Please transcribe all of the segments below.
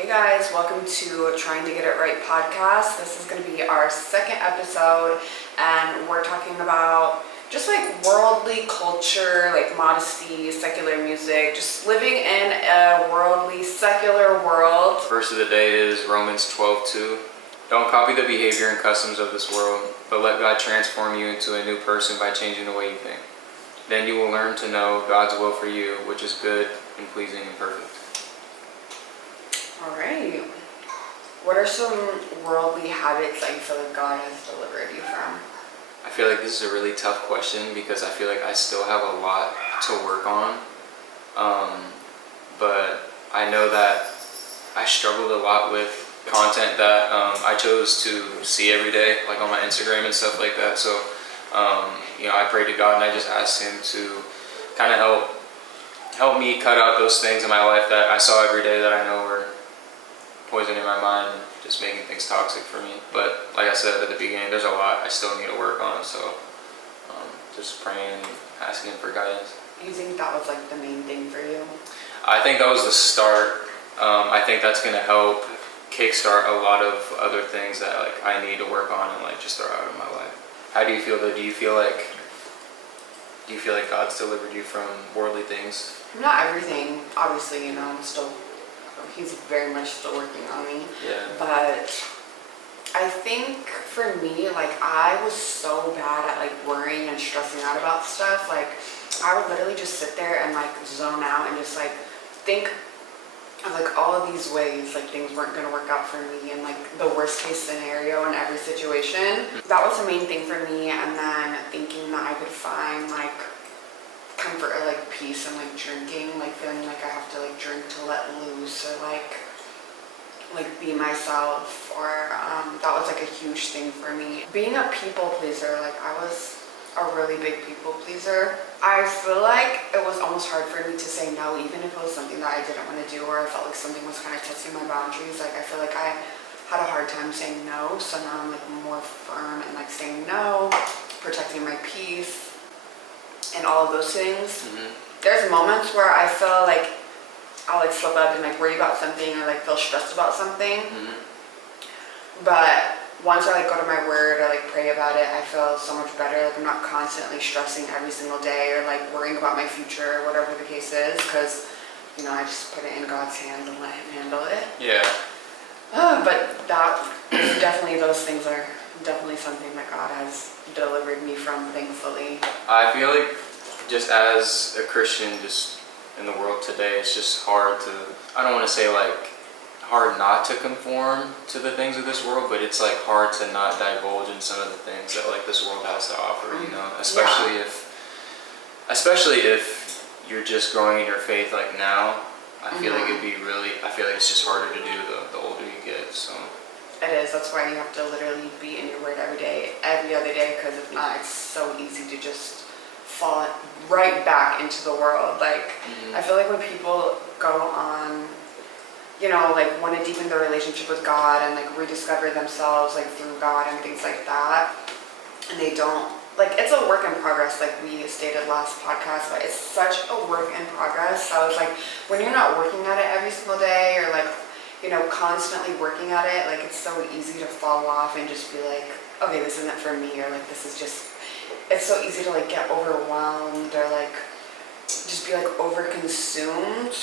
Hey guys, welcome to Trying to Get It Right podcast. This is going to be our second episode, and we're talking about just like worldly culture, like modesty, secular music, just living in a worldly, secular world. Verse of the day is Romans 12:2. Don't copy the behavior and customs of this world, but let God transform you into a new person by changing the way you think. Then you will learn to know God's will for you, which is good and pleasing and perfect. All right. What are some worldly habits that you feel like God has delivered you from? I feel like this is a really tough question because I feel like I still have a lot to work on. But I know that I struggled a lot with content that I chose to see every day, like on my Instagram and stuff like that. So, I prayed to God and I just asked Him to kind of help me cut out those things in my life that I saw every day that I know were poisoning my mind and just making things toxic for me. But like I said at the beginning, there's a lot I still need to work on. So just praying and asking Him for guidance. You think that was like the main thing for you? I think that was the start. I think that's going to help kickstart a lot of other things that like I need to work on and like just throw out of my life. How do you feel though? Do you feel like God's delivered you from worldly things? Not everything, obviously, He's very much still working on me. Yeah. But I think for me, like I was so bad at like worrying and stressing out about stuff. Like I would literally just sit there and like zone out and just like think of like all of these ways like things weren't going to work out for me and like the worst case scenario in every situation. That was the main thing for me. And then thinking that I could find like comfort or like peace and like drinking, like feeling like I have to like drink to let loose or like be myself, or that was like a huge thing for me. Being a people pleaser, like I was a really big people pleaser. I feel like it was almost hard for me to say no, even if it was something that I didn't want to do or I felt like something was kind of testing my boundaries. Like I feel like I had a hard time saying no, so now I'm like more firm and like saying no, protecting my peace and all of those things. Mm-hmm. There's moments where I feel like I'll like slip up and like worry about something or like feel stressed about something. Mm-hmm. But once I like go to my word or like pray about it, I feel so much better. Like I'm not constantly stressing every single day or like worrying about my future or whatever the case is, because I just put it in God's hands and let Him handle it. Yeah. But that is definitely, those things are definitely something that God has delivered me from, thankfully. I feel like just as a Christian, just in the world today, it's just hard to, I don't want to say like hard not to conform to the things of this world, but it's like hard to not divulge in some of the things that like this world has to offer, especially if you're just growing in your faith like now. I feel like I feel like it's just harder to do the older you get. So it is. That's why you have to literally be in your word every day, every other day, because if not, it's so easy to just fall right back into the world. Like I feel like when people go on, like want to deepen their relationship with God and like rediscover themselves like through God and things like that, and they don't, like, it's a work in progress, like we stated last podcast, but it's such a work in progress. So it's like when you're not working at it every single day or like constantly working at it, like it's so easy to fall off and just be like, okay, this isn't for me, or like this is just, it's so easy to like get overwhelmed or like just be like over-consumed.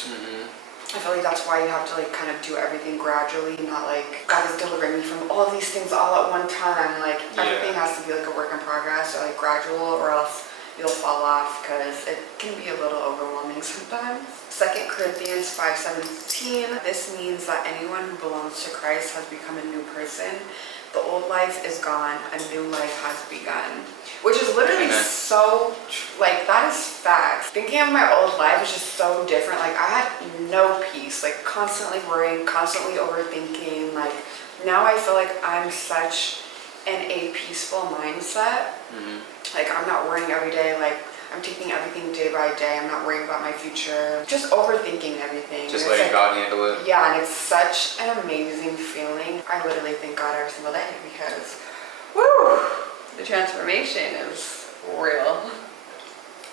I feel like that's why you have to like kind of do everything gradually, not like God is delivering me from all these things all at one time. Like everything has to be like a work in progress or like gradual, or else you'll fall off, because it can be a little overwhelming sometimes. 2 Corinthians 5:17, this means that anyone who belongs to Christ has become a new person. The old life is gone, a new life has begun. Which is literally so, like, that is facts. Thinking of my old life is just so different. Like, I had no peace, like, constantly worrying, constantly overthinking. Like, now I feel like I'm such in a peaceful mindset. Like, I'm not worrying every day. Like, I'm taking everything day by day. I'm not worrying about my future. Just overthinking everything. Just letting God handle it. Yeah, and it's such an amazing feeling. I literally thank God every single day because, woo, the transformation is real.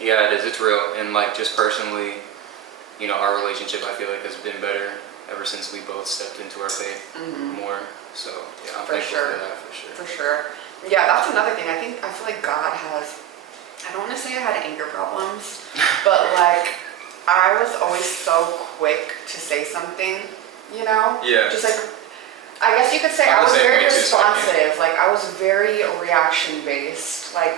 Yeah, it is. It's real. And like just personally, our relationship I feel like has been better ever since we both stepped into our faith more. So yeah, I'm For thankful sure. for that, for sure. For sure. Yeah, that's another thing. I feel like God has, I don't want to say I had anger problems, but like I was always so quick to say something, you know? Yeah. Just like, I guess you could say I'm I the was same very way too, so I can't. responsive. Like I was very reaction based. Like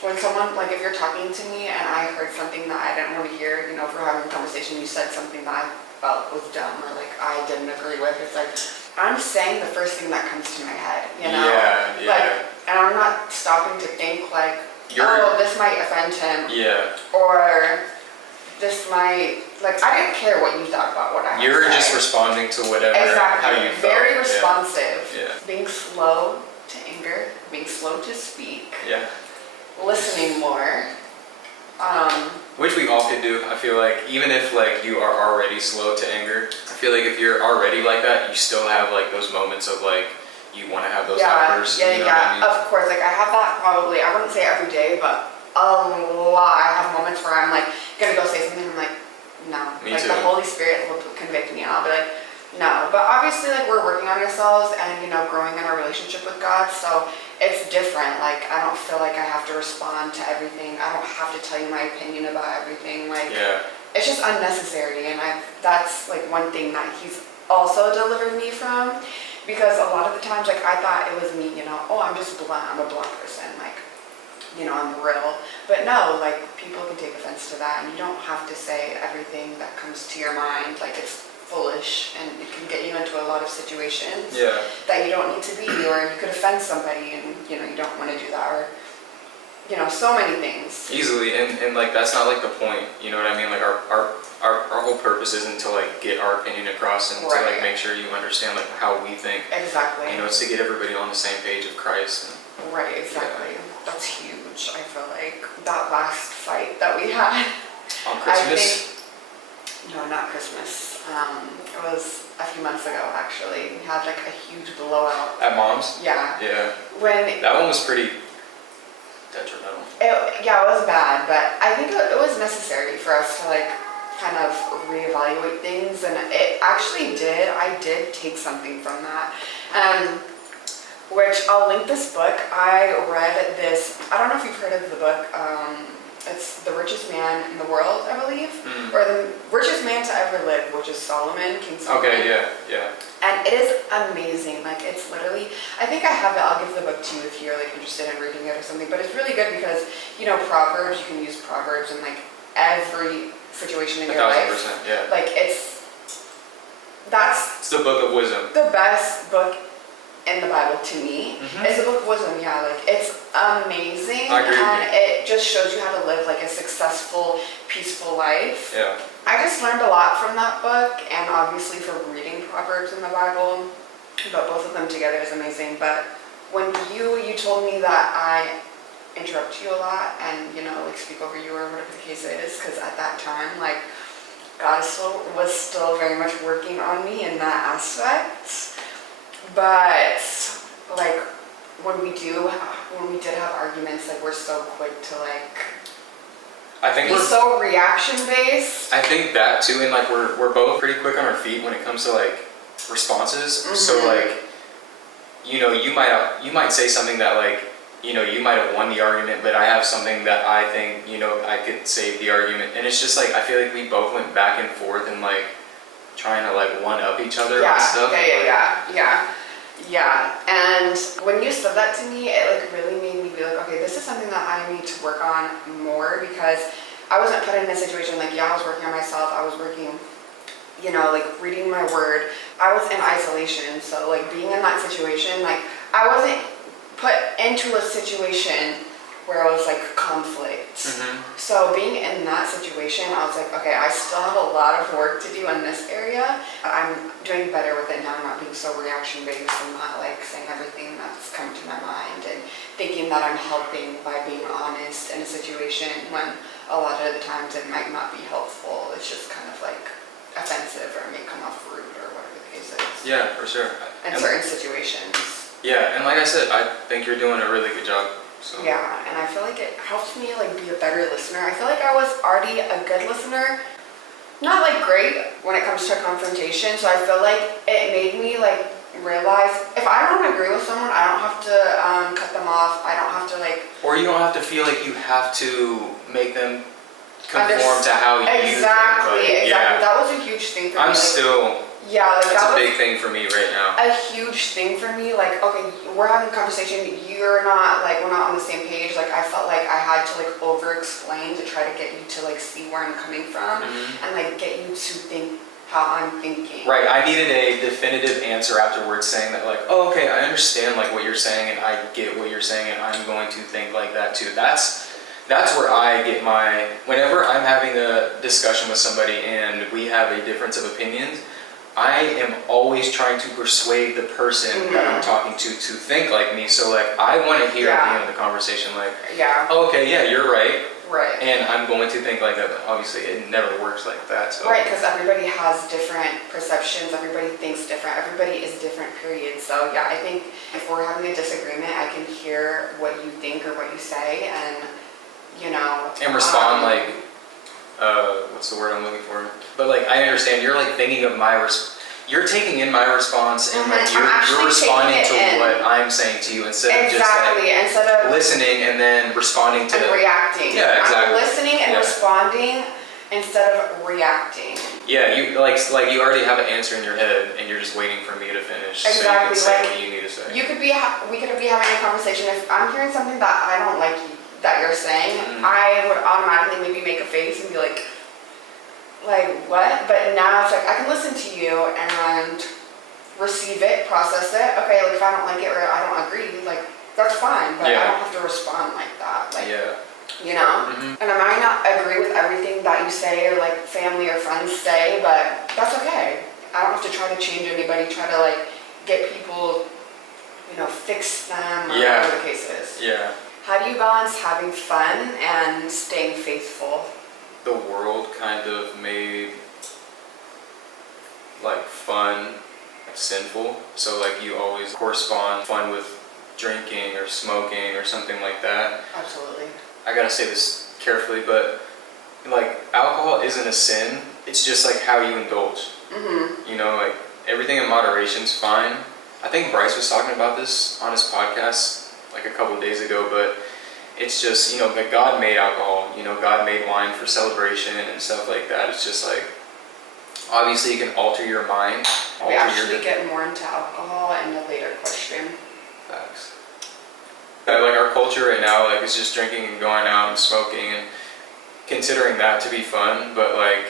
when someone, like if you're talking to me and I heard something that I didn't want to hear, you know, if we're having a conversation, you said something that I felt was dumb or like I didn't agree with, it's like, I'm saying the first thing that comes to my head, you know? Yeah, yeah. Like, and I'm not stopping to think like, oh, this might offend him. Yeah. Or this might, like, I didn't care what you thought about what I had You were to just say. responding to whatever, Exactly. how you felt. Very responsive. Yeah. Being slow to anger, being slow to speak, Yeah. listening more. Which we all could do. I feel like even if like you are already slow to anger, I feel like if you're already like that, you still have like those moments of like you want to have those outbursts. Yeah, you know what I mean? Of course. Like I have that probably, I wouldn't say every day, but a lot. I have moments where I'm like gonna go say something and I'm like, no. Me like too. the Holy Spirit will convict me and I'll be like, no. But obviously like we're working on ourselves and you know growing in our relationship with God, so it's different. Like I don't feel like I have to respond to everything. I don't have to tell you my opinion about everything. Like it's just unnecessary, and that's like one thing that He's also delivered me from. Because a lot of the times, like, I thought it was me, you know, oh, I'm just blunt, I'm a blunt person, like, you know, I'm real. But no, like, people can take offense to that, and you don't have to say everything that comes to your mind. Like, it's foolish, and it can get you into a lot of situations that you don't need to be, or you could offend somebody, and, you know, you don't want to do that, or, you know, so many things. Easily, and like, that's not like the point, you know what I mean? Like, our whole purpose isn't to like get our opinion across and to like make sure you understand like how we think. Exactly. You know, it's to get everybody on the same page of Christ. Right, exactly. That's huge. I feel like that last fight that we had. On Christmas? No, not Christmas. It was a few months ago actually. We had like a huge blowout. At Mom's? Yeah. Yeah. That one was pretty detrimental. It was bad, but I think it was necessary for us to like kind of reevaluate things, and it actually did. I did take something from that, which I'll link this book. I read this, I don't know if you've heard of the book, it's The Richest Man in the World, I believe, or The Richest Man to Ever Live, which is Solomon, King Solomon. Okay, yeah. And it is amazing. Like, it's literally, I think I have it, I'll give the book to you if you're like interested in reading it or something, but it's really good because, you know, Proverbs, you can use Proverbs in like every situation in your life. 1,000%, yeah. Like it's the book of wisdom. The best book in the Bible to me. It's the book of wisdom, yeah. Like it's amazing. I agree and with you. it just shows you how to live like a successful, peaceful life. Yeah. I just learned a lot from that book, and obviously from reading Proverbs in the Bible, but both of them together is amazing. But when you told me that I interrupt you a lot and, you know, like speak over you or whatever the case is, because at that time, like, God was still very much working on me in that aspect. But, like, when we did have arguments, like, we're so quick to, like, be so reaction-based. I think that, too, and, like, we're both pretty quick on our feet when it comes to, like, responses. So, like, you know, you might say something that, like, you know, you might have won the argument, but I have something that I think, you know, I could save the argument. And it's just like, I feel like we both went back and forth and like trying to like one up each other on stuff. Yeah. And when you said that to me, it like really made me be like, okay, this is something that I need to work on more, because I wasn't put in a situation like, I was working on myself. I was working, you know, like reading my word. I was in isolation. So like being in that situation, like I wasn't put into a situation where I was like conflict. So being in that situation, I was like, okay, I still have a lot of work to do in this area. I'm doing better with it now. I'm not being so reaction based and not like saying everything that's come to my mind and thinking that I'm helping by being honest in a situation when a lot of the times it might not be helpful. It's just kind of like offensive or may come off rude or whatever the case is. Yeah, for sure. In certain situations. Yeah, and like I said, I think you're doing a really good job. So. Yeah, and I feel like it helps me like be a better listener. I feel like I was already a good listener, not like great when it comes to confrontation. So I feel like it made me like realize if I don't agree with someone, I don't have to cut them off. I don't have to like. Or you don't have to feel like you have to make them conform to how you think. Exactly. That was a huge thing for me. I'm still. Yeah, like that's that a big thing for me right now. A huge thing for me, like, okay, we're having a conversation, you're not, like, we're not on the same page, like, I felt like I had to, like, over-explain to try to get you to, like, see where I'm coming from, and, like, get you to think how I'm thinking. Right, I needed a definitive answer afterwards saying that, like, oh, okay, I understand, like, what you're saying, and I get what you're saying, and I'm going to think like that, too. That's where I get my, whenever I'm having a discussion with somebody and we have a difference of opinions, I am always trying to persuade the person that I'm talking to think like me. So like, I want to hear at the end of the conversation, like, oh, okay, yeah, you're right. Right. And I'm going to think like that, but obviously it never works like that. So. Right, because everybody has different perceptions, everybody thinks different, everybody is different, period. So yeah, I think if we're having a disagreement, I can hear what you think or what you say and, you know. And respond like, what's the word I'm looking for? But like, I understand, you're like thinking of you're taking in my response and like you're responding to what I'm saying to you instead of just like listening and then responding to and reacting. Yeah, exactly. I'm listening and responding instead of reacting. Yeah, you like you already have an answer in your head and you're just waiting for me to finish. Exactly. So you can say what you need to say. We could be having a conversation. If I'm hearing something that I don't like that you're saying, I would automatically maybe make a face and be like what? But now it's like I can listen to you and receive it, process it. Okay, like if I don't like it or I don't agree, like that's fine, but I don't have to respond like that. Like, you know? And I might not agree with everything that you say or like family or friends say, but that's okay. I don't have to try to change anybody, try to like get people, you know, fix them or whatever the case is. Yeah. How do you balance having fun and staying faithful? The world kind of made like fun sinful, so like you always correspond fun with drinking or smoking or something like that. Absolutely. I gotta say this carefully, but like alcohol isn't a sin, it's just like how you indulge. You know, like everything in moderation is fine. I think Bryce was talking about this on his podcast like a couple of days ago, but it's just, you know, that God made alcohol, you know, God made wine for celebration and stuff like that. It's just like, obviously you can alter your mind. We actually get more into alcohol in a later question. Facts. Like our culture right now, like it's just drinking and going out and smoking and considering that to be fun, but like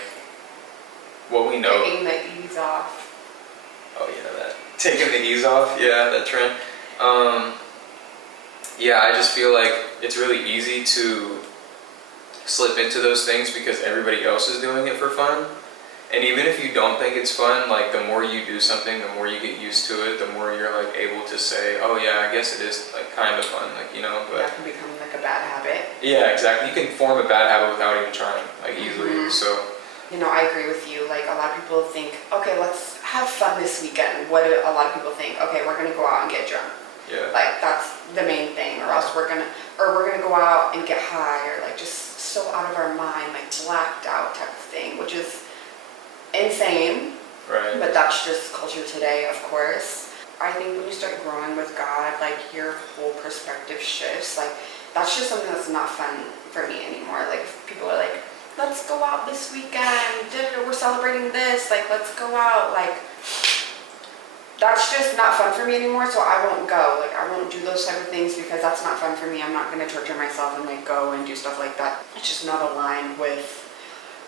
what we know. Taking the ease off. Oh yeah, that. Taking the ease off, yeah, that trend. Yeah, I just feel like it's really easy to slip into those things because everybody else is doing it for fun. And even if you don't think it's fun, like the more you do something, the more you get used to it, the more you're like able to say, oh yeah, I guess it is like kind of fun, like, you know. But that can become like a bad habit. Yeah, exactly. You can form a bad habit without even trying, like easily. So. You know, I agree with you. Like a lot of people think, okay, let's have fun this weekend. What do a lot of people think? Okay, we're gonna go out and get drunk. Yeah. Like that's the main thing, or else we're gonna go out and get high, or like just so out of our mind, like blacked out type of thing, which is insane. Right. But that's just culture today, of course. I think when you start growing with God, like your whole perspective shifts. Like that's just something that's not fun for me anymore. Like if people are like, let's go out this weekend, we're celebrating this, like let's go out, like that's just not fun for me anymore, so I won't go. Like I won't do those type of things because that's not fun for me. I'm not going to torture myself and like go and do stuff like that. It's just not aligned with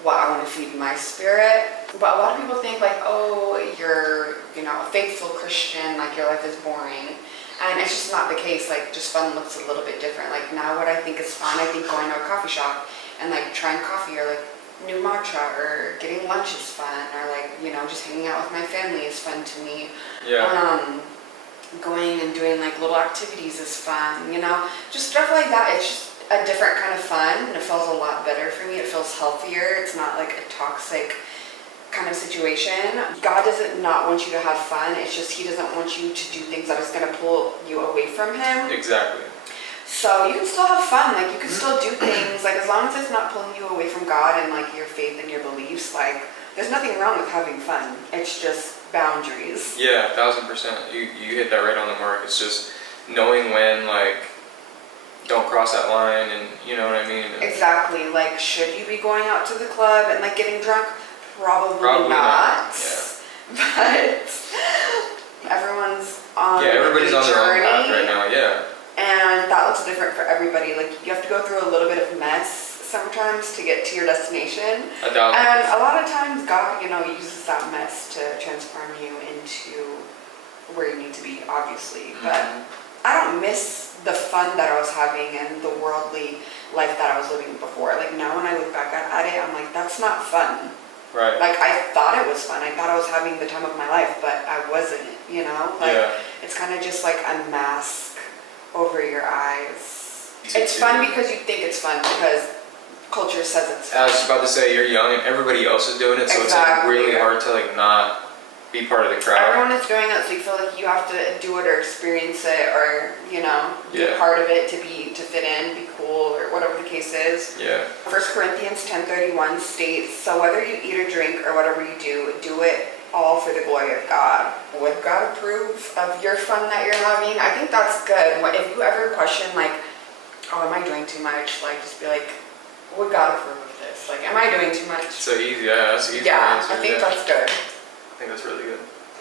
what I want to feed my spirit. But a lot of people think like, oh, you're, you know, a faithful Christian, like your life is boring. And it's just not the case. Like just fun looks a little bit different. Like now what I think is fun, I think going to a coffee shop and like trying coffee or like new matcha or getting lunch is fun, or like, you know, just hanging out with my family is fun to me. Yeah. Going and doing like little activities is fun, you know, just stuff like that. It's just a different kind of fun and it feels a lot better for me. It feels healthier. It's not like a toxic kind of situation. God doesn't not want you to have fun. It's just he doesn't want you to do things that is going to pull you away from him. Exactly. So you can still have fun, like you can still do things, like as long as it's not pulling you away from God and like your faith and your beliefs, like there's nothing wrong with having fun. It's just boundaries. Yeah, 1000%. You hit that right on the mark. It's just knowing when, like, don't cross that line, and you know what I mean? Exactly. Like, should you be going out to the club and like getting drunk? Probably not. Yeah. But everyone's on everybody's a on their own journey, path right now. Yeah. and that looks different for everybody. Like you have to go through a little bit of mess sometimes to get to your destination. And a lot of times God, uses that mess to transform you into where you need to be, obviously. But I don't miss the fun that I was having and the worldly life that I was living before. Like now when I look back at it, I'm like, that's not fun. Right. Like I thought it was fun. I thought I was having the time of my life, but I wasn't, Like it's kind of just like a mask over your eyes. It's fun because you think it's fun because culture says it's fun. I was about to say, you're young and everybody else is doing it, so it's like really hard to like not be part of the crowd. Everyone is doing it, so you feel like you have to do it or experience it or, be part of it to fit in, be cool, or whatever the case is. Yeah. 1 Corinthians 10:31 states, so whether you eat or drink or whatever you do it all for the glory of God. Would God approve of your fun that you're having? I think that's good. If you ever question like, oh, am I doing too much? Like, just be like, would God approve of this? Like, am I doing too much? So easy, yeah, that's easy. Yeah, I think that's good. I think that's really good.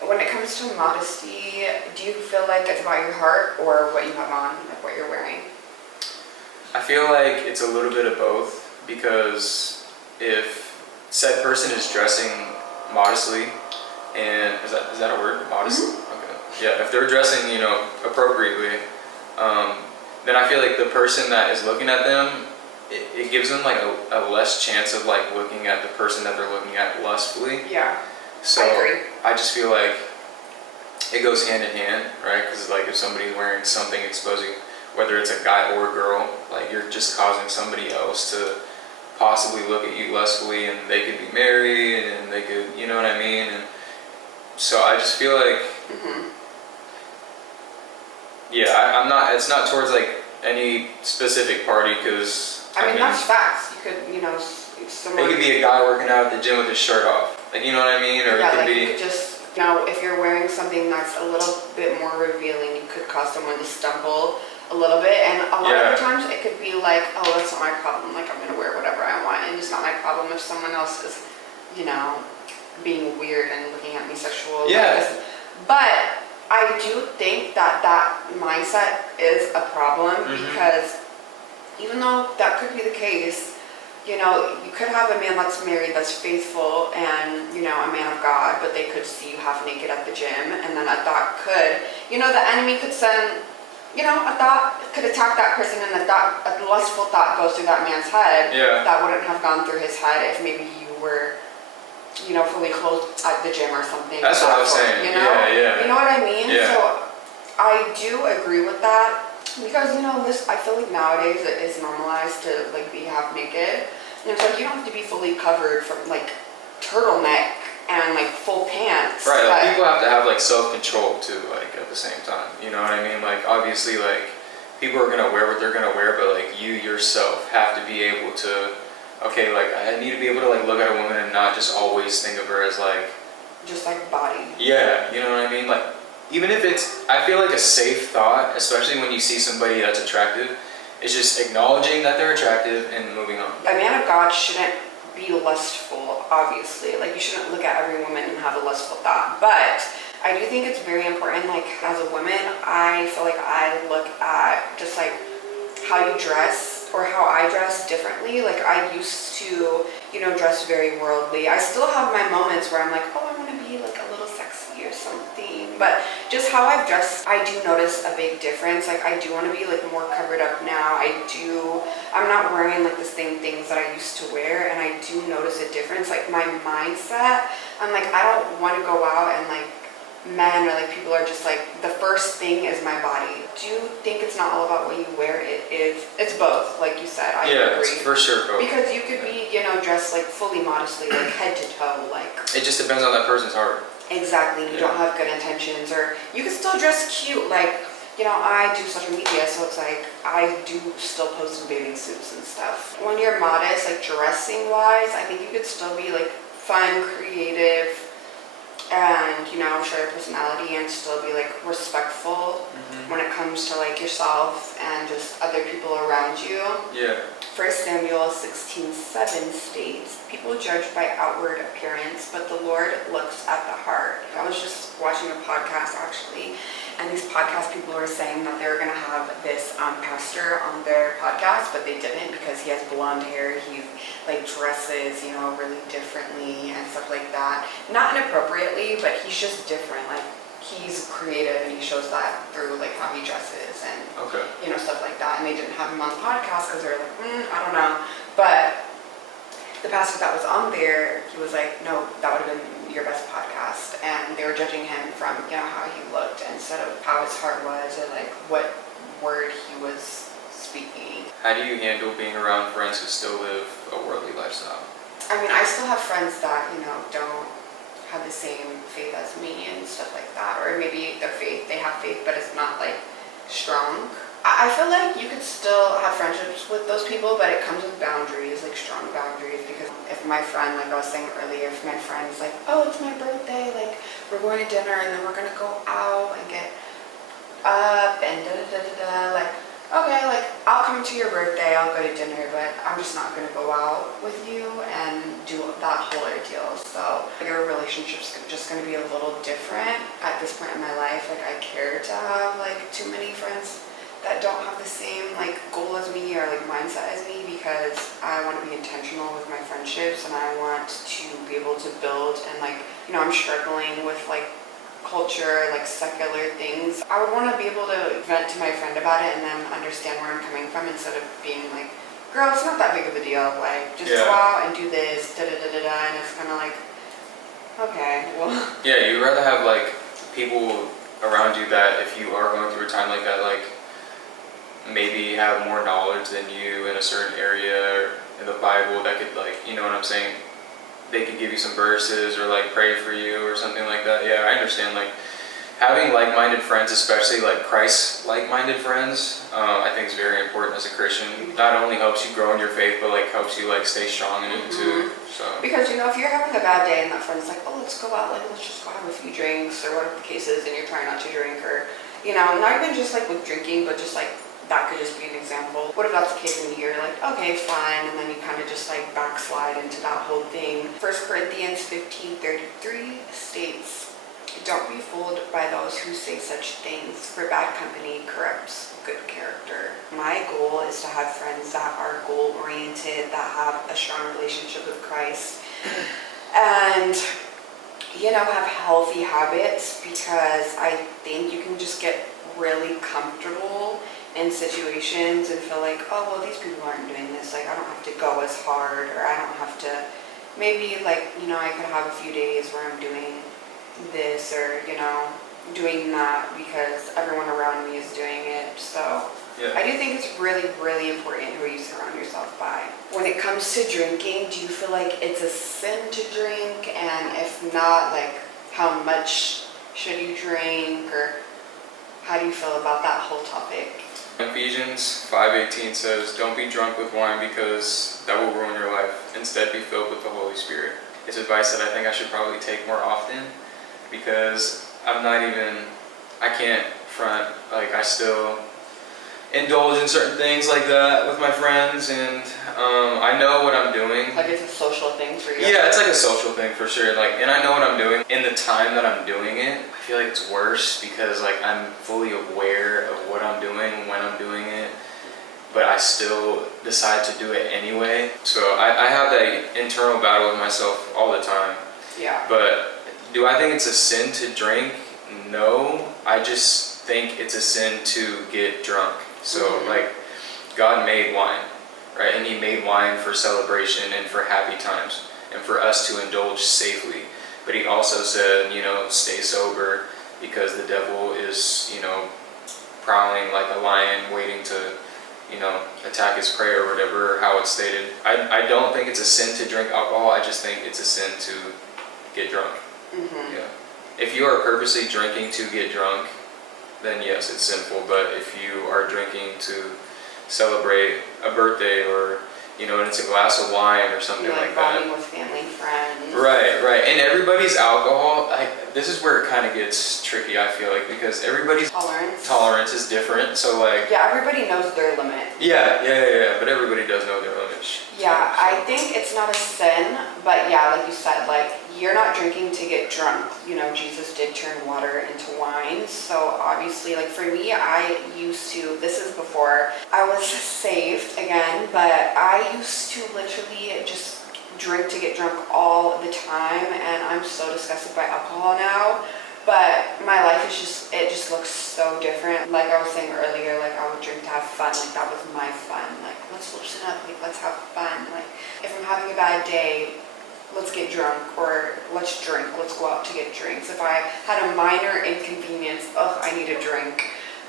When it comes to modesty, do you feel like it's about your heart or what you have on, like what you're wearing? I feel like it's a little bit of both, because if said person is dressing modestly, and is that a word? Modest? Okay. Yeah, if they're dressing, appropriately, then I feel like the person that is looking at them, it gives them like a less chance of like looking at the person that they're looking at lustfully. Yeah. So I agree. I just feel like it goes hand in hand, right? Because like if somebody's wearing something exposing, whether it's a guy or a girl, like you're just causing somebody else to possibly look at you lustfully, and they could be married, and they could, you know what I mean? And so I just feel like, I'm not. It's not towards like any specific party, because I mean that's facts. You could, it could be a guy working out at the gym with his shirt off. Like, you know what I mean? Or yeah, it could like be... you could just, if you're wearing something that's a little bit more revealing, you could cause someone to stumble a little bit. And a lot of the times it could be like, oh, that's not my problem. Like, I'm going to wear whatever I want. And it's not my problem if someone else is, being weird and looking at me sexual. Yeah. But I do think that mindset is a problem because even though that could be the case, you could have a man that's married, that's faithful, and, a man of God, but they could see you half naked at the gym, and then a thought could, the enemy could send, a thought could attack that person, and a lustful thought goes through that man's head that wouldn't have gone through his head if maybe you were, fully clothed at the gym or something. That's what I was saying. Yeah. You know what I mean? Yeah. So I do agree with that. Because, I feel like nowadays it is normalized to, like, be half naked. And so you don't have to be fully covered from, like, turtleneck and, like, full pants. Right, like, people have to have, like, self-control, too, like, at the same time. You know what I mean? Like, obviously, like, people are going to wear what they're going to wear, but, like, you yourself have to be able to, okay, like, I need to be able to, like, look at a woman and not just always think of her as, like... just, like, body. Yeah, you know what I mean? Like... Even if it's, I feel like a safe thought, especially when you see somebody that's attractive, is just acknowledging that they're attractive and moving on. A man of God shouldn't be lustful, obviously. Like, you shouldn't look at every woman and have a lustful thought. But I do think it's very important, like, as a woman, I feel like I look at just, like, how you dress or how I dress differently. Like, I used to, dress very worldly. I still have my moments where I'm like, oh, I want to be, like, a little sexy or something. But just how I've dressed, I do notice a big difference. Like, I do want to be, like, more covered up now. I'm not wearing, like, the same things that I used to wear, and I do notice a difference. Like, my mindset, I'm like, I don't want to go out and, like, men or like people are just like, the first thing is my body. Do you think it's not all about what you wear? It's both, like you said. I agree. It's for sure both. Because you could be, dressed like fully modestly, like head to toe, like. It just depends on that person's heart. Exactly. You don't have good intentions, or you can still dress cute, like you know, I do social media, so it's like I do still post in bathing suits and stuff. When you're modest, like dressing wise, I think you could still be like fun, creative, and you know, show your personality and still be like respectful when it comes to like yourself and just other people around you. Yeah. 1 Samuel 16:7 states, "People judge by outward appearance, but the Lord looks at the heart." I was just watching a podcast actually, and these podcast people were saying that they were going to have this pastor on their podcast, but they didn't because he has blonde hair. He like dresses, you know, really differently and stuff like that. Not inappropriately, but he's just different. Like he's creative and he shows that through like how he dresses and you know, stuff like that. And they didn't have him on the podcast because they were like, I don't know. But the pastor that was on there, he was like, no, that would have been your best podcast. And they were judging him from, you know, how he looked instead of how his heart was or like what word he was speaking. How do you handle being around friends who still live a worldly lifestyle? I mean, I still have friends that, you know, don't have the same faith as me and stuff like that. Or maybe they have faith, but it's not like strong. I feel like you could still have friendships with those people, but it comes with boundaries, like strong boundaries. Because if my friend, like I was saying earlier, if my friend is like, oh, it's my birthday, like we're going to dinner and then we're going to go out and get up and like, okay, like I'll come to your birthday, I'll go to dinner, but I'm just not going to go out with you and do that whole ordeal. So your relationship's just going to be a little different at this point in my life. Like I care to have like too many friends that don't have the same like goal as me or like mindset as me, because I want to be intentional with my friendships and I want to be able to build. And like, you know, I'm struggling with like culture, like secular things. I would want to be able to vent to my friend about it and then understand where I'm coming from instead of being like, girl, it's not that big of a deal, like just go out and do this, and it's kind of like, okay, well. Yeah, you'd rather have like people around you that if you are going through a time like that, like maybe have more knowledge than you in a certain area in the Bible that could, like, you know what I'm saying, they could give you some verses or like pray for you or something like that. Yeah, I understand. Like having like-minded friends, especially like Christ like-minded friends, I think is very important as a Christian. Not only helps you grow in your faith, but like helps you like stay strong in it too. So because, you know, if you're having a bad day and that friend's like, oh, let's go out, like let's just go have a few drinks or whatever the case is, and you're trying not to drink, or, you know, not even just like with drinking, but just like that could just be an example. What if that's the case and you're like, okay, fine, and then you kind of just like backslide into that whole thing. 1 Corinthians 15:33 states, "Don't be fooled by those who say such things, for bad company corrupts good character." My goal is to have friends that are goal-oriented, that have a strong relationship with Christ, and, you know, have healthy habits, because I think you can just get really comfortable in situations and feel like, oh, well, these people aren't doing this, like I don't have to go as hard, or I don't have to, maybe like, you know, I could have a few days where I'm doing this or, you know, doing that because everyone around me is doing it. So I do think it's really, really important who you surround yourself by. When it comes to drinking, do you feel like it's a sin to drink? And if not, like how much should you drink, or how do you feel about that whole topic? Ephesians 5:18 says, "Don't be drunk with wine because that will ruin your life. Instead, be filled with the Holy Spirit." It's advice that I think I should probably take more often, because I can't front, like I still indulge in certain things like that with my friends, and I know what I'm doing. Like it's a social thing for you? Yeah, it's like a social thing for sure. Like, and I know what I'm doing. In the time that I'm doing it, I feel like it's worse because like I'm fully aware of what I'm doing when I'm doing it, but I still decide to do it anyway. So I have that internal battle with myself all the time. Yeah. But do I think it's a sin to drink? No, I just think it's a sin to get drunk. So like God made wine, right? And he made wine for celebration and for happy times and for us to indulge safely. But he also said, you know, stay sober, because the devil is, you know, prowling like a lion waiting to, you know, attack his prey or whatever, how it's stated. I don't think it's a sin to drink alcohol. I just think it's a sin to get drunk. Yeah. If you are purposely drinking to get drunk, then yes, it's sinful. But if you are drinking to celebrate a birthday, or and it's a glass of wine or something like that. Bonding with family, friends. Right. And everybody's alcohol, this is where it kind of gets tricky, I feel like, because everybody's tolerance is different. So like, yeah, everybody knows their limit. Yeah. But everybody does know their limits. Yeah, I think it's not a sin, but yeah, like you said, like you're not drinking to get drunk. Jesus did turn water into wine. So obviously, like for me, I used to, this is before I was saved again, but I used to literally just drink to get drunk all the time, and I'm so disgusted by alcohol now. But my life is it just looks so different. Like I was saying earlier, like I would drink to have fun. Like that was my fun. Like let's loosen up. Like let's have fun. Like if I'm having a bad day, let's get drunk, or let's drink. Let's go out to get drinks. If I had a minor inconvenience, I need a drink.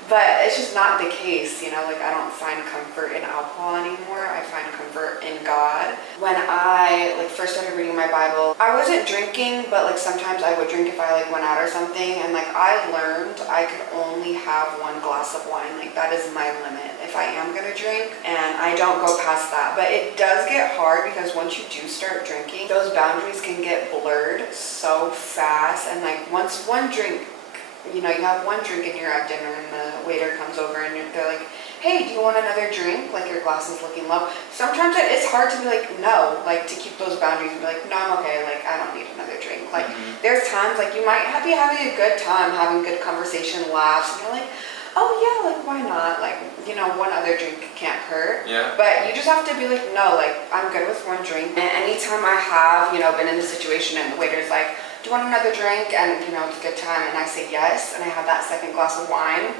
But it's just not the case, like I don't find comfort in alcohol anymore. I find comfort in God. When I first started reading my Bible, I wasn't drinking, but like sometimes I would drink if I went out or something, and like I learned I could only have one glass of wine. Like that is my limit if I am gonna drink, and I don't go past that. But it does get hard because once you do start drinking, those boundaries can get blurred so fast, and like once one drink, you have one drink and you're at dinner and the waiter comes over and they're like, hey, do you want another drink? Like your glass is looking low. Sometimes it's hard to be like, no, like to keep those boundaries and be like, no, I'm okay. Like I don't need another drink. Like there's times like you might be having a good time, having good conversation, laughs, and you're like, oh yeah, like why not? Like, one other drink can't hurt. Yeah. But you just have to be like, no, like I'm good with one drink. And anytime I have, been in the situation and the waiter's like, do you want another drink? And it's a good time, and I say yes, and I have that second glass of wine,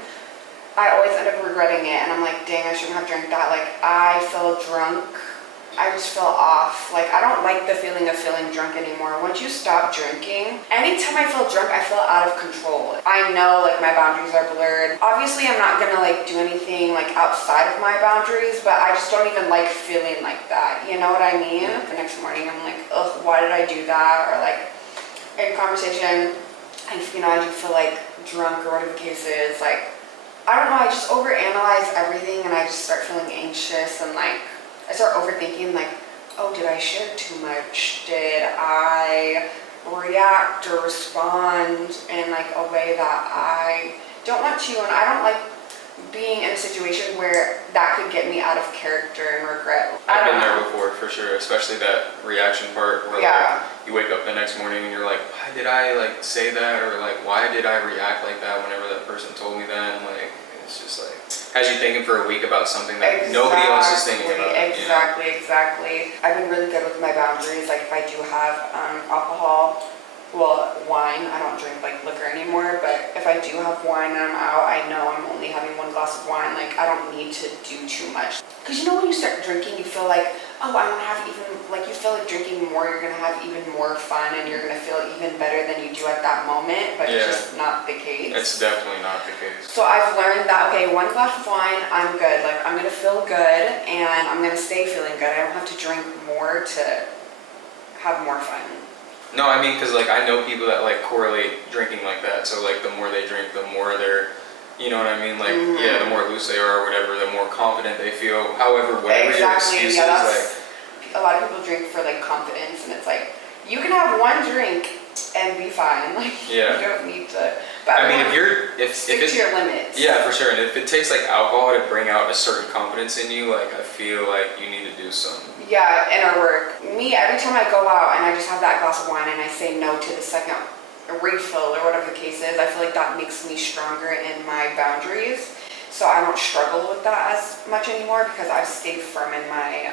I always end up regretting it, and I'm like, dang, I shouldn't have drank that. Like I feel drunk, I just feel off. Like I don't like the feeling of feeling drunk anymore. Once you stop drinking, anytime I feel drunk, I feel out of control. I know like my boundaries are blurred. Obviously I'm not gonna do anything like outside of my boundaries, but I just don't even like feeling like that. You know what I mean? The next morning I'm like, ugh, why did I do that? Or like in conversation, I do feel like drunk or whatever the case is. Like, I don't know, I just overanalyze everything, and I just start feeling anxious, and like, I start overthinking like, oh, did I share too much? Did I react or respond in like a way that I don't want to? And I don't like being in a situation where that could get me out of character and regret. I've been there before, for sure, especially that reaction part where like, you wake up the next morning and you're like, why did I say that, or like why did I react like that whenever that person told me that? And like it's just like has you thinking for a week about something that nobody else is thinking about. Exactly. I've been really good with my boundaries. Like if I do have alcohol, wine, I don't drink like liquor anymore, but if I do have wine and I'm out, I know I'm only having one glass of wine. Like I don't need to do too much. Because when you start drinking, you feel like, oh, I'm gonna have even, like you feel like drinking more, you're gonna have even more fun, and you're gonna feel even better than you do at that moment, but it's just not the case. It's definitely not the case. So I've learned that, okay, one glass of wine, I'm good. Like I'm gonna feel good, and I'm gonna stay feeling good. I don't have to drink more to have more fun. No, I mean, because like I know people that like correlate drinking like that. So like the more they drink, the more they're, you know what I mean? Like the more loose they are or whatever, the more confident they feel. However, whatever your excuse is, like a lot of people drink for like confidence, and it's like you can have one drink and be fine. Like you don't need to. But I mean, if stick to your limits. Yeah, for sure. And if it takes like alcohol to bring out a certain confidence in you, like I feel like you need to do something. Yeah, in our work. Me, every time I go out and I just have that glass of wine and I say no to the second refill or whatever the case is, I feel like that makes me stronger in my boundaries. So I don't struggle with that as much anymore because I've stayed firm in my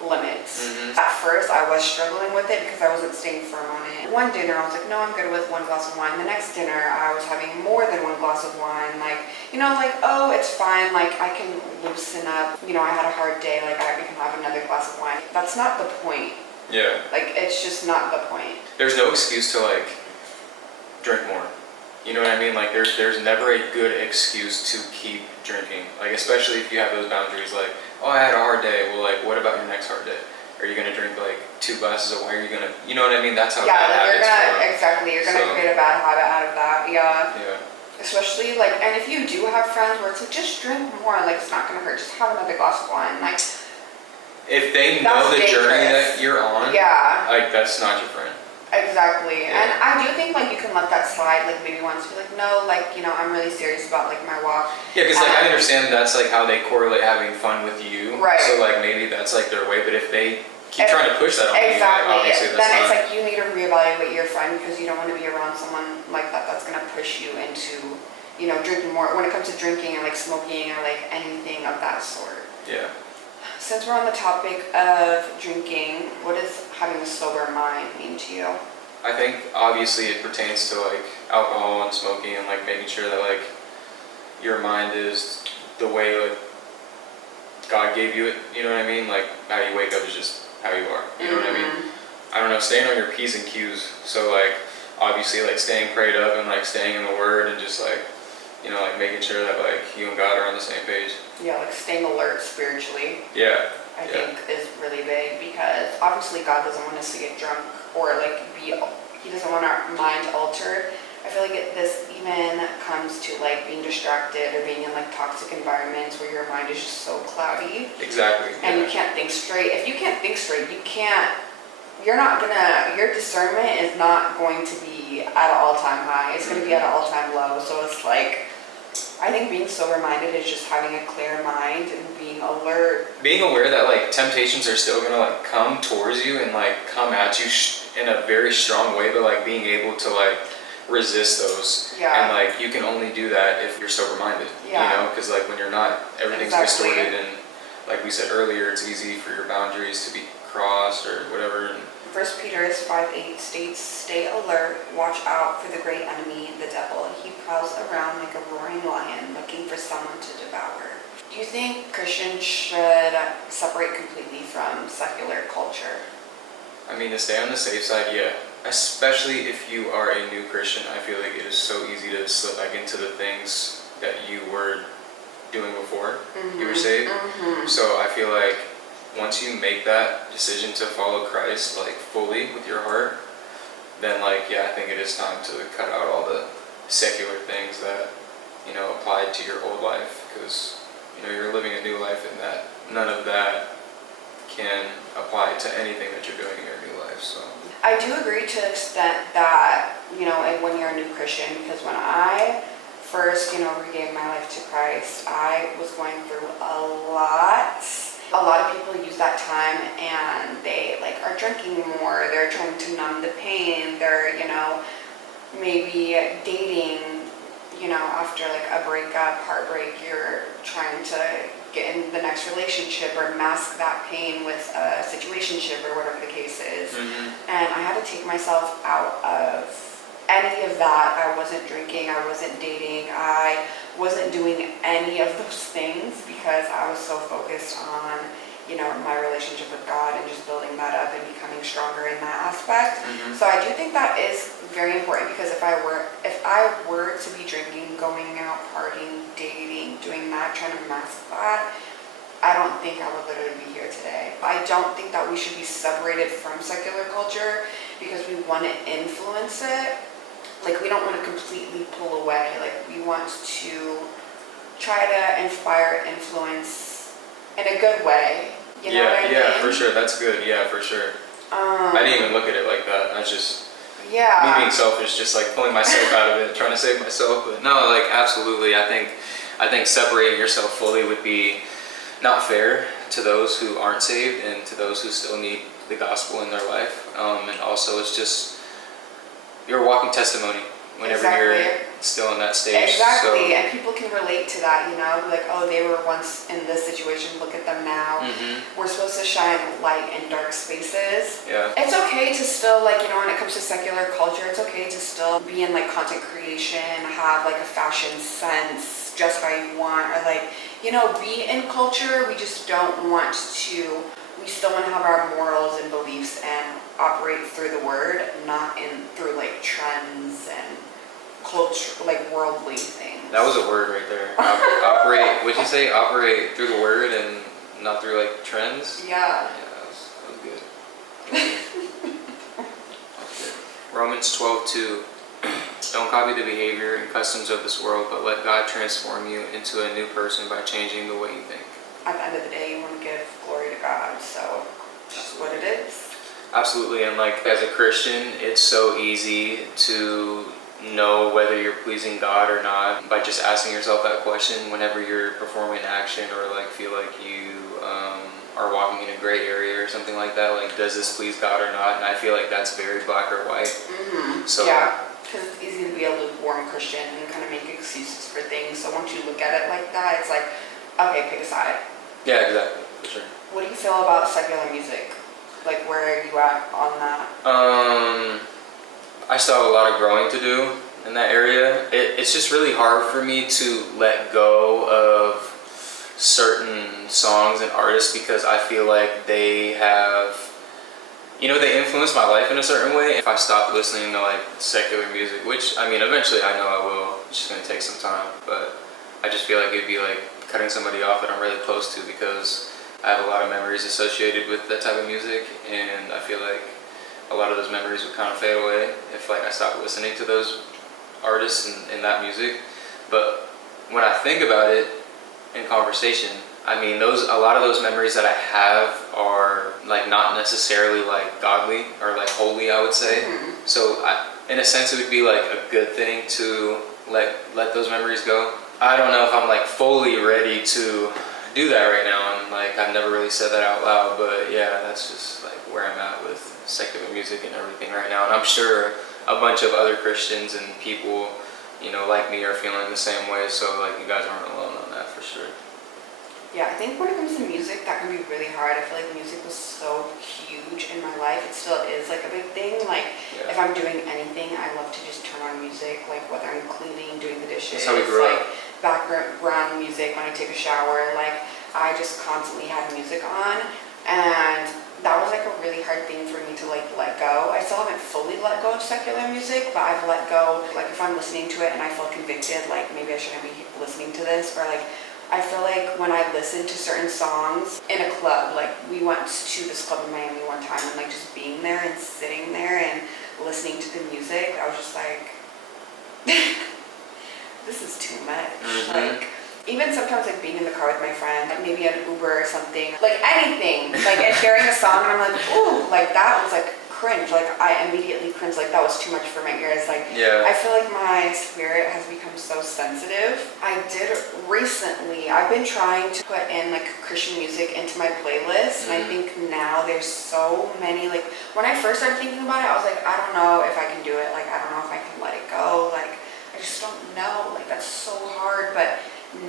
limits. At first, I was struggling with it because I wasn't staying firm on it. One dinner, I was like, no, I'm good with one glass of wine. The next dinner, I was having more than one glass of wine. Like, oh, it's fine. Like, I can loosen up. I had a hard day. Like, I can have another glass of wine. That's not the point. Yeah. Like, it's just not the point. There's no excuse to, like, drink more. You know what I mean? Like, there's never a good excuse to keep drinking. Like, especially if you have those boundaries, like, oh, I had a hard day. Well, like, what about your next hard day? Are you going to drink, like, 2 glasses of wine? Are you going to, you know what I mean? That's how bad habits form. Exactly. You're going to create a bad habit out of that. Yeah. Especially like, and if you do have friends where it's like, just drink more, like it's not gonna hurt, just have another glass of wine. Like, if they know the journey that you're on, yeah, like that's not your friend. exactly. Yeah. And I do think like you can let that slide, like maybe once, be like, no, like, you know, I'm really serious about like my walk. Yeah, because like I understand that's like how they correlate having fun with you. Right. So like maybe that's like their way, but if they keep trying to push that on you, exactly, like, obviously that's then not. it's like you need to reevaluate your friend, because you don't want to be around someone like that that's gonna push you into, you know, drinking more when it comes to drinking or like smoking or like anything of that sort. Yeah. Since we're on the topic of drinking, what does having a sober mind mean to you? I think obviously it pertains to like alcohol and smoking and like making sure that like your mind is the way like God gave you it, you know what I mean? Like how you wake up is just how you are, you know what I mean? I don't know, staying on your P's and Q's. So like obviously like staying prayed up and like staying in the word and just like, you know, like making sure that like you and God are on the same page. Yeah, like staying alert spiritually. Yeah. I think is really big, because obviously God doesn't want us to get drunk or like he doesn't want our mind altered. I feel like this even comes to like being distracted or being in like toxic environments where your mind is just so cloudy. Exactly. And you can't think straight. If you can't think straight, your discernment is not going to be at an all-time high. It's going to be at an all-time low. So it's like, I think being sober-minded is just having a clear mind and being alert. Being aware that like temptations are still gonna like come towards you and like come at you in a very strong way, but like being able to like resist those. Yeah. And like you can only do that if you're sober-minded. Yeah. You know, because like when you're not, everything's distorted, and like we said earlier, it's easy for your boundaries to be crossed or whatever. 1 Peter 5:8 states, "Stay alert, watch out for the great enemy, the devil. He prowls around like a roaring lion, looking for someone to devour." Do you think Christians should separate completely from secular culture? I mean, to stay on the safe side, yeah. Especially if you are a new Christian, I feel like it is so easy to slip back into the things that you were doing before you were saved. So I feel like once you make that decision to follow Christ like fully with your heart, then like, yeah, I think it is time to cut out all the secular things that, you know, applied to your old life, because, you know, you're living a new life, and that none of that can apply to anything that you're doing in your new life. So I do agree to the extent that, you know, and when you're a new Christian, because when I first, you know, regave my life to Christ, I was going through a lot. A lot of people use that time and they like are drinking more, they're trying to numb the pain, they're, you know, maybe dating, you know, after like a breakup, heartbreak, you're trying to get in the next relationship or mask that pain with a situationship or whatever the case is. And I had to take myself out of any of that. I wasn't drinking, I wasn't dating, I wasn't doing any of those things, because I was so focused on, you know, my relationship with God and just building that up and becoming stronger in that aspect. So I do think that is very important, because if I were to be drinking, going out, partying, dating, doing that, trying to mask that, I don't think I would literally be here today. I don't think that we should be separated from secular culture because we want to influence it. Like, we don't want to completely pull away. Like, we want to try to inspire, influence in a good way. You know what I mean? Yeah, for sure. That's good. Yeah, for sure. I didn't even look at it like that. I was just me being selfish, just like pulling myself out of it, trying to save myself. But no, like absolutely. I think separating yourself fully would be not fair to those who aren't saved and to those who still need the gospel in their life. And also, it's just you're a walking testimony whenever you're still in that stage. Exactly, So, and people can relate to that, you know, like, oh, they were once in this situation, look at them now. We're supposed to shine light in dark spaces. Yeah. It's okay to still, like, you know, when it comes to secular culture, it's okay to still be in, like, content creation, have, like, a fashion sense, dress how you want, or, like, you know, be in culture. We just don't want to, we still want to have our morals and beliefs and operate through the word, not through, like, trends and culture, like worldly things. that was a word right there. Operate. What'd you say? Operate through the word and not through like trends. Yeah. That was good. Romans 12:2 Don't copy the behavior and customs of this world, but let God transform you into a new person by changing the way you think. At the end of the day, you want to give glory to God, so that's what it is. Absolutely, and like as a Christian, it's so easy to know whether you're pleasing God or not by just asking yourself that question whenever you're performing an action or like feel like you are walking in a gray area or something like that. Like, does this please God or not? And I feel like that's very black or white. So yeah, because it's easy to be a lukewarm Christian and kind of make excuses for things. So once you look at it like that, it's like, okay, pick a side. yeah, exactly, for sure. What do you feel about secular music? Like, where are you at on that? I still have a lot of growing to do in that area. It's just really hard for me to let go of certain songs and artists because I feel like they have, they influence my life in a certain way. If I stop listening to like secular music, which I mean, eventually I know I will, it's just gonna take some time, but I just feel like it'd be like cutting somebody off that I'm really close to because I have a lot of memories associated with that type of music, and I feel like a lot of those memories would kind of fade away if like I stopped listening to those artists and that music. But when I think about it in conversation, I mean, a lot of those memories that I have are like not necessarily like godly or like holy, I would say. So in a sense, it would be like a good thing to let those memories go. I don't know if I'm like fully ready to do that right now, and like I've never really said that out loud, but yeah, that's just like where I'm at with secular music and everything right now. And I'm sure a bunch of other Christians and people, like me are feeling the same way, so like you guys aren't alone on that for sure. Yeah, I think when it comes to music, that can be really hard. I feel like music was so huge in my life. It still is like a big thing. Like if I'm doing anything, I love to just turn on music, like whether I'm cleaning, doing the dishes. That's how we grew up. Background music when I take a shower. Like I just constantly had music on, and that was like a really hard thing for me to like let go. I still haven't fully let go of secular music, but I've let go. Like if I'm listening to it and I feel convicted, like maybe I shouldn't be listening to this, or like I feel like when I listen to certain songs in a club, like we went to this club in Miami one time, and like just being there and sitting there and listening to the music, I was just like, this is too much. Like even sometimes like being in the car with my friend, like maybe an Uber or something, like anything, like and hearing a song and I'm like, ooh, like that was like cringe. Like I immediately cringe, like that was too much for my ears. Like I feel like my spirit has become so sensitive. I did recently, I've been trying to put in like Christian music into my playlist, and I think now there's so many, like when I first started thinking about it, I was like, I don't know if I can do it. Like I don't know if I can let it go. Like I just don't know. Like that's so hard. But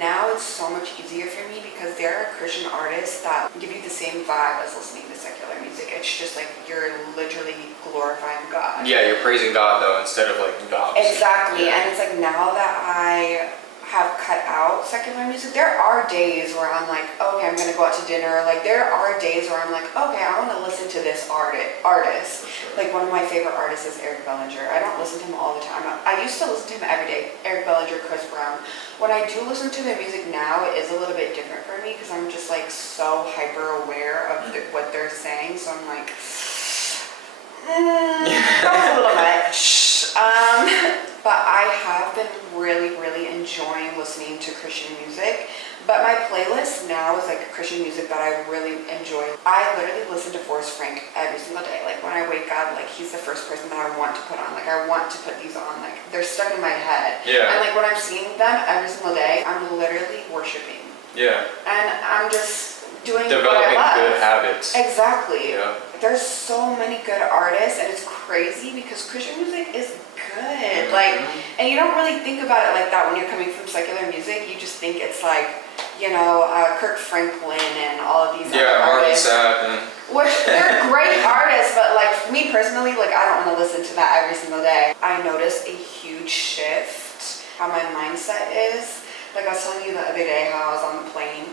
now it's so much easier for me because there are Christian artists that give you the same vibe as listening to secular music. It's just like you're literally glorifying God. Yeah, you're praising God though instead of like God. Exactly. And it's like now that I have cut out secular music, there are days where I'm like, okay, I'm gonna go out to dinner. Like there are days where I'm like, okay, I want to listen to this artist. Sure. Like one of my favorite artists is Eric Bellinger. I don't listen to him all the time. I used to listen to him every day. Eric Bellinger, Chris Brown. When I do listen to their music now, it is a little bit different for me because I'm just like so hyper aware of what they're saying. So I'm like, that was a little much. But I have been really, really enjoying listening to Christian music. But my playlist now is like Christian music that I really enjoy. I literally listen to Forrest Frank every single day. Like when I wake up, like he's the first person that I want to put on. Like I want to put these on. Like they're stuck in my head. Yeah. And like when I'm singing them every single day, I'm literally worshiping. Yeah. And I'm just doing developing what I love. good habits. Exactly. Yeah. There's so many good artists, and it's crazy because Christian music is good. Like, and you don't really think about it like that when you're coming from secular music. You just think it's like, Kirk Franklin and all of these other artists. Which they're great artists, but like me personally, like I don't want to listen to that every single day. I noticed a huge shift how my mindset is. Like I was telling you the other day how I was on the plane.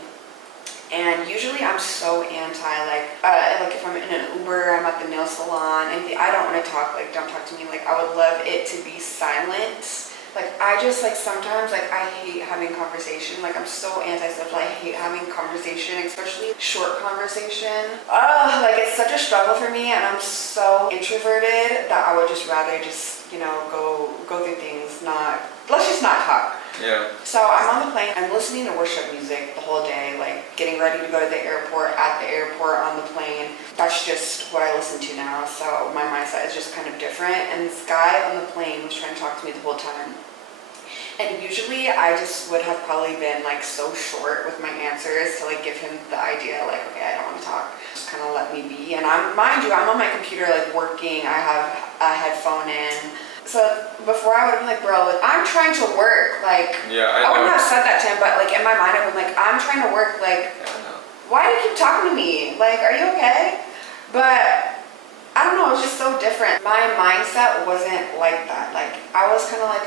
And usually I'm so anti, like if I'm in an Uber, I'm at the nail salon, and I don't want to talk, like don't talk to me. Like I would love it to be silent Like, I just, like, sometimes, like, I hate having conversation. Like, I'm so antisocial. I hate having conversation, especially short conversation. Like, it's such a struggle for me, and I'm so introverted that I would just rather just, you know, go through things, let's just not talk. Yeah. So I'm on the plane, I'm listening to worship music the whole day, like getting ready to go to the airport, at the airport, on the plane. That's just what I listen to now, so my mindset is just kind of different. And this guy on the plane was trying to talk to me the whole time. And usually I just would have probably been like so short with my answers to like give him the idea like, okay, I don't want to talk. Just kind of let me be. And mind you, I'm on my computer like working, I have a headphone in. So before I would have been like, bro, like, I'm trying to work. Like, Yeah, I wouldn't have said that to him, but like in my mind I would like, I'm trying to work. Like, Yeah, I know. why do you keep talking to me? Like, are you okay? But I don't know, it's just so different. My mindset wasn't like that. Like, I was kind of like,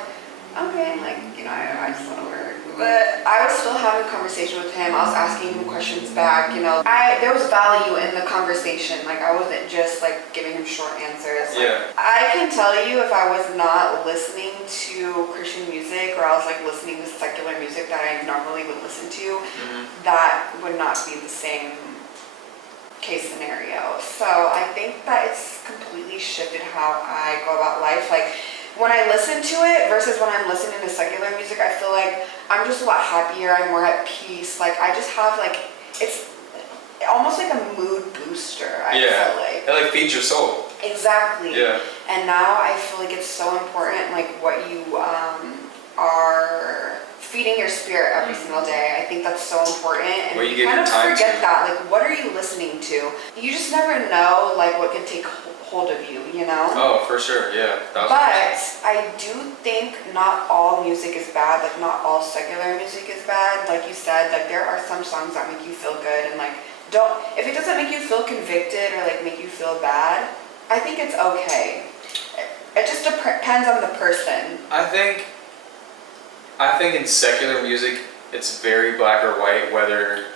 okay, like, you know, I just want to work. But I was still having a conversation with him. I was asking him questions back, you know. There was value in the conversation. Like, I wasn't just like giving him short answers. Like, Yeah. I can tell you if I was not listening to Christian music, or I was like listening to secular music that I normally would listen to, that would not be the same case scenario. So I think that it's completely shifted how I go about life. Like, when I listen to it versus when I'm listening to secular music, I feel like I'm just a lot happier, I'm more at peace. Like, I just have like, it's almost like a mood booster, I feel like. It like feeds your soul. Exactly. Yeah. And now I feel like it's so important, like what you are feeding your spirit every single day. I think that's so important, and What you you give kind of your time forget to. that. Like, what are you listening to? You just never know, like, what could take hold of you, you know? Oh, for sure, yeah. But I do think not all music is bad. Like, not all secular music is bad. Like you said, like, there are some songs that make you feel good, and like, if it doesn't make you feel convicted or like make you feel bad, I think it's okay. It just depends on the person. I think in secular music, it's very black or white, whether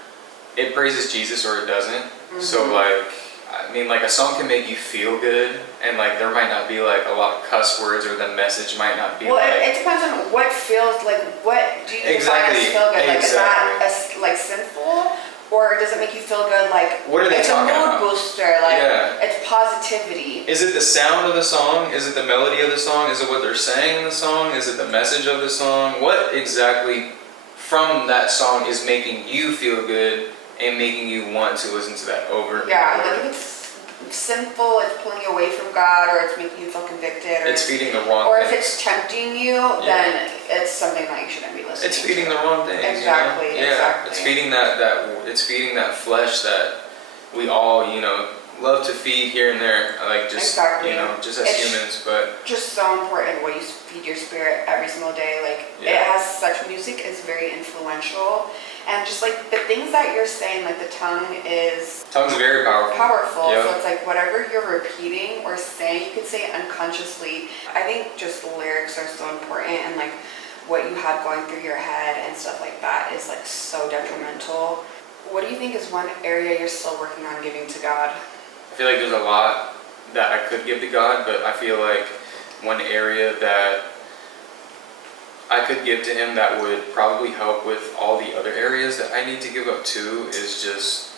it praises Jesus or it doesn't. So like, I mean, like, a song can make you feel good, and like there might not be like a lot of cuss words, or the message might not be It depends on what feels like. What do you define as feel good? Like, is that like sinful, or does it make you feel good? Like, what are they talking about? It's a mood booster. Like, it's positivity. Is it the sound of the song? Is it the melody of the song? Is it what they're saying in the song? Is it the message of the song? What exactly from that song is making you feel good and making you want to listen to that over? Yeah, like if it's sinful, it's pulling you away from God, or it's making you feel convicted, or it's feeding the wrong or thing. if it's tempting you, then it's something that you shouldn't be listening to. It's feeding the wrong thing. Exactly, you know? exactly. It's feeding it's feeding that flesh that we all, you know, love to feed here and there, like just Exactly. you know, just as humans. But just so important what you feed your spirit every single day. Like, it has such, music is very influential, and just like the things that you're saying, like the tongue's very powerful. Yep. So it's like whatever you're repeating or saying, you could say it unconsciously. I think just lyrics are so important, and like what you have going through your head and stuff like that is like so detrimental. What do you think is one area you're still working on giving to God? I feel like there's a lot that I could give to God, but I feel like one area that I could give to Him that would probably help with all the other areas that I need to give up to is just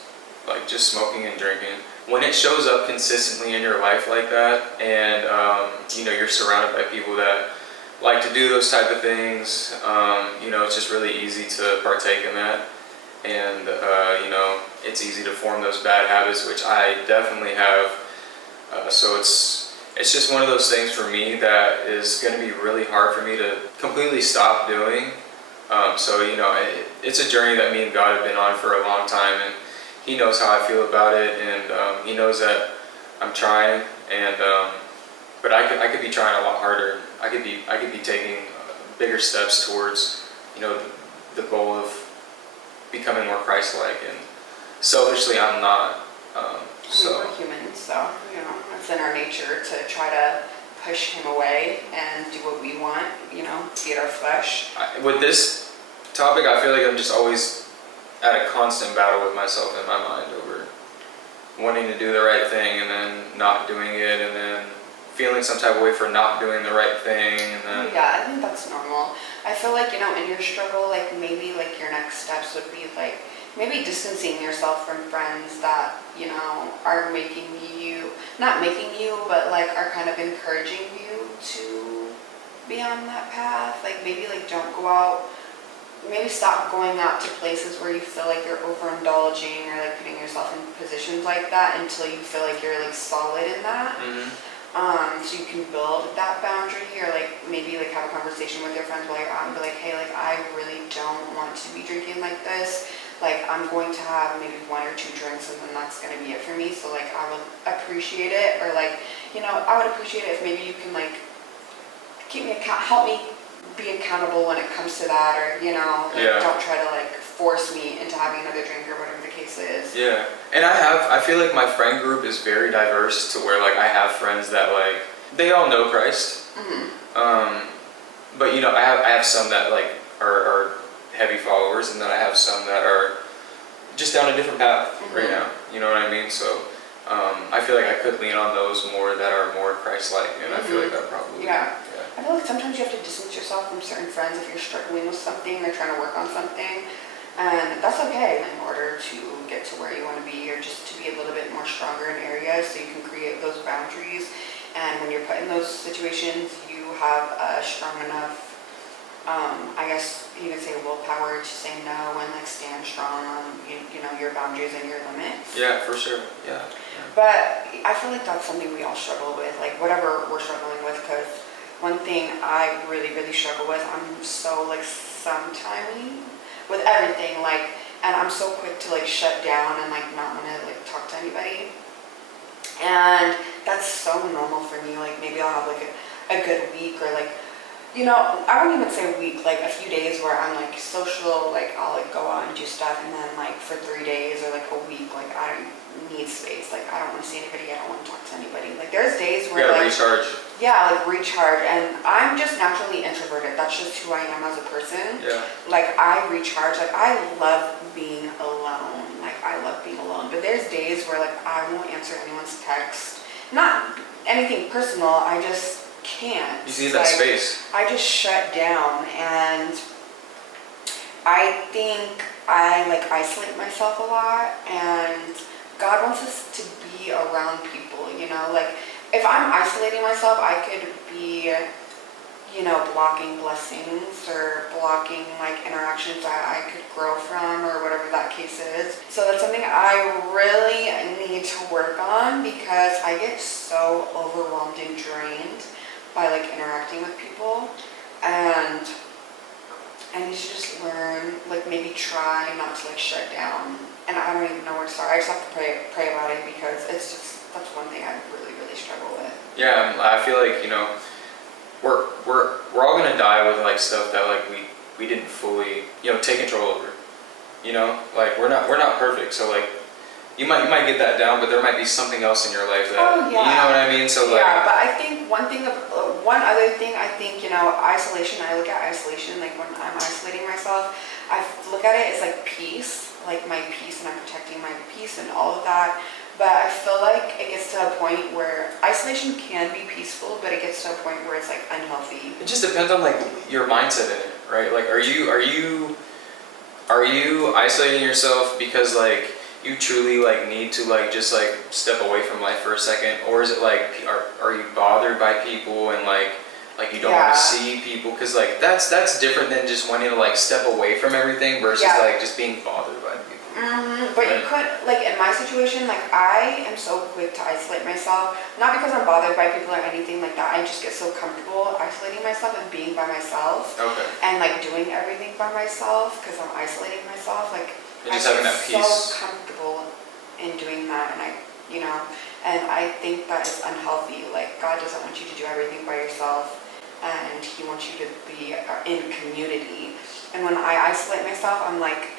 smoking and drinking. When it shows up consistently in your life like that, and you know, you're surrounded by people that like to do those type of things, you know, it's just really easy to partake in that. And you know, it's easy to form those bad habits, which I definitely have. So it's just one of those things for me that is going to be really hard for me to completely stop doing. So you know, it's a journey that me and God have been on for a long time, and He knows how I feel about it, and He knows that I'm trying. And but I could be trying a lot harder. I could be taking bigger steps towards, you know, the goal of becoming more Christ-like. And selfishly, I'm not. We're humans, so you know, it's in our nature to try to push Him away and do what we want. You know, feed our flesh. With this topic, I feel like I'm just always at a constant battle with myself in my mind over wanting to do the right thing and then not doing it, and then feeling some type of way for not doing the right thing, and then Yeah, I think that's normal. I feel like, in your struggle, like maybe like your next steps would be like maybe distancing yourself from friends that, are making you, not making you, but like are kind of encouraging you to be on that path. Like maybe like don't go out, maybe stop going out to places where you feel like you're overindulging or like putting yourself in positions like that until you feel like you're like solid in that. So you can build that boundary, or like maybe like have a conversation with your friends while you're out and be like, hey, like I really don't want to be drinking like this. Like I'm going to have maybe 1 or 2 drinks and then that's gonna be it for me. So like I would appreciate it, or like, I would appreciate it if maybe you can like keep me help me be accountable when it comes to that, or don't try to like force me into having another drink or whatever the case is. Yeah, and I feel like my friend group is very diverse to where like I have friends that like they all know Christ, but I have some that like are heavy followers, and then I have some that are just down a different path right now. You know what I mean? So I feel like I could lean on those more that are more Christ-like, and I feel like that probably. Yeah. I feel like sometimes you have to distance yourself from certain friends if you're struggling with something, they're trying to work on something, and that's okay in order to get to where you want to be, or just to be a little bit more stronger in areas so you can create those boundaries. And when you're put in those situations, you have a strong enough, I guess you could say, willpower to say no and like stand strong on your boundaries and your limits. Yeah, for sure. Yeah. But I feel like that's something we all struggle with, like whatever we're struggling with, because one thing I really, really struggle with, I'm so like sometimey with everything, like, and I'm so quick to like shut down and like not want to like talk to anybody. And that's so normal for me. Like maybe I'll have like a good week, or like, I wouldn't even say a week, like a few days where I'm like social, like I'll like go out and do stuff, and then like for 3 days or like a week, like I need space, like I don't want to see anybody, I don't want to talk to anybody. Like there's days where you gotta like recharge. Yeah, like recharge, and I'm just naturally introverted. That's just who I am as a person. Yeah. Like I recharge, like I love being alone. Like I love being alone. But there's days where like I won't answer anyone's text. Not anything personal, I just can't. You need that space. I just shut down, and I think I like isolate myself a lot, and God wants us to be around people, like if I'm isolating myself, I could be, blocking blessings or blocking like interactions that I could grow from, or whatever that case is. So that's something I really need to work on, because I get so overwhelmed and drained by like interacting with people, and I need to just learn, like maybe try not to like shut down. And I don't even know where to start. I just have to pray about it, because it's just, that's one thing I really, really struggle with. Yeah, I feel like, we're all gonna die with like stuff that like we didn't fully, take control over. Like we're not perfect, so like you might get that down, but there might be something else in your life that, you know what I mean? So like, yeah, but I think one other thing, I think, isolation, I look at isolation, like when I'm isolating myself, I look at it as like peace, like my peace, and I'm protecting my peace and all of that. But I feel like it gets to a point where isolation can be peaceful, but it gets to a point where it's like unhealthy. it just depends on like your mindset in it, right? Like, are you isolating yourself because like you truly like need to like just like step away from life for a second, or is it like are you bothered by people and like you don't want to see people? Because like that's different than just wanting to like step away from everything versus like just being bothered by people. But you could, like in my situation, like I am so quick to isolate myself, not because I'm bothered by people or anything like that. I just get so comfortable isolating myself and being by myself. Okay. And like doing everything by myself, because I'm isolating myself. Like You're just having that peace. So comfortable in doing that, and and I think that is unhealthy. Like God doesn't want you to do everything by yourself, and He wants you to be in community. And when I isolate myself, I'm like,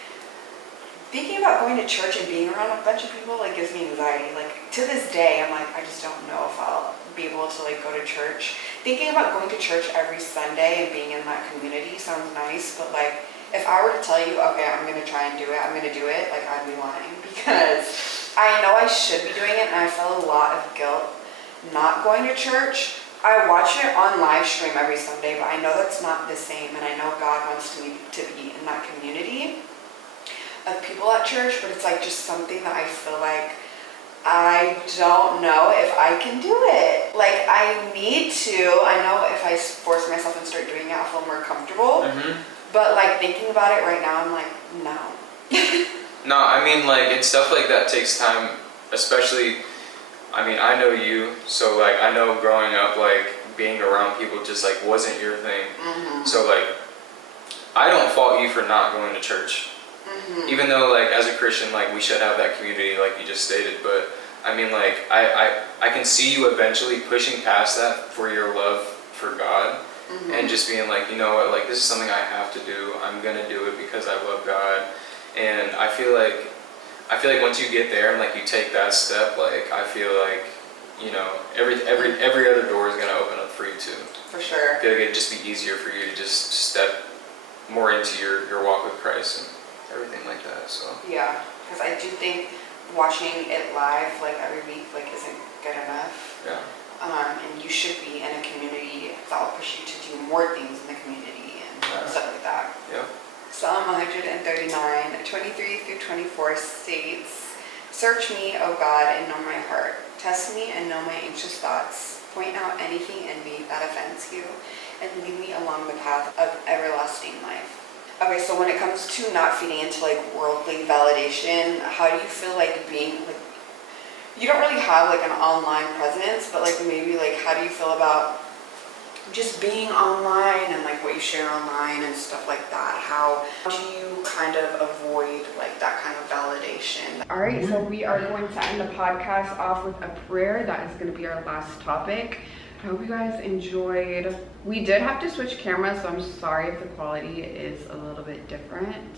thinking about going to church and being around a bunch of people like gives me anxiety. Like to this day, I'm like, I just don't know if I'll be able to like go to church. Thinking about going to church every Sunday and being in that community sounds nice, but like if I were to tell you, okay, I'm gonna try and do it, I'm gonna do it, like I'd be lying, because I know I should be doing it, and I felt a lot of guilt not going to church. I watch it on live stream every Sunday, but I know that's not the same, and I know God wants me to be in that community of people at church, but it's like just something that I feel like I don't know if I can do it. Like, I need to. I know if I force myself and start doing it, I'll feel more comfortable. But like thinking about it right now, I'm like, no. No, I mean, like, and stuff like that takes time, especially, I mean, I know you, so like, I know growing up, like, being around people just like wasn't your thing. So like, I don't fault you for not going to church. Even though, like, as a Christian, like, we should have that community, like you just stated, but I mean, like, I can see you eventually pushing past that for your love for God, and just being like, you know what, like, this is something I have to do. I'm gonna do it because I love God, and I feel like once you get there and like you take that step, like, I feel like, you know, every other door is gonna open up for you too. For sure. I feel like it'd just be easier for you to just step more into your walk with Christ and everything like that. So yeah, because I do think watching it live like every week like isn't good enough. Yeah. And you should be in a community that will push you to do more things in the community and stuff like that. Yeah. Psalm 139, 23 through 24 states, "Search me, O God, and know my heart. Test me and know my anxious thoughts. Point out anything in me that offends you, and lead me along the path of everlasting life." Okay, so when it comes to not feeding into like worldly validation, how do you feel like being like, you don't really have like an online presence, but like maybe like how do you feel about just being online and like what you share online and stuff like that? How do you kind of avoid like that kind of validation? All right, so we are going to end the podcast off with a prayer. That is going to be our last topic. I hope you guys enjoyed. We did have to switch cameras, so I'm sorry if the quality is a little bit different,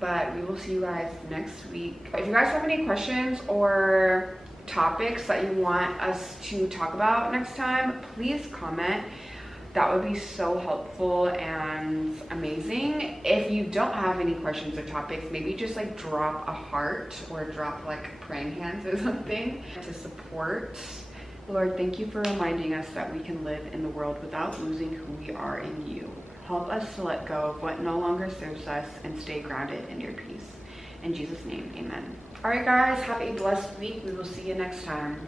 but we will see you guys next week. If you guys have any questions or topics that you want us to talk about next time, please comment. That would be so helpful and amazing. If you don't have any questions or topics, maybe just like drop a heart or drop like praying hands or something to support. Lord, thank you for reminding us that we can live in the world without losing who we are in you. Help us to let go of what no longer serves us and stay grounded in your peace. In Jesus' name, amen. All right, guys, have a blessed week. We will see you next time.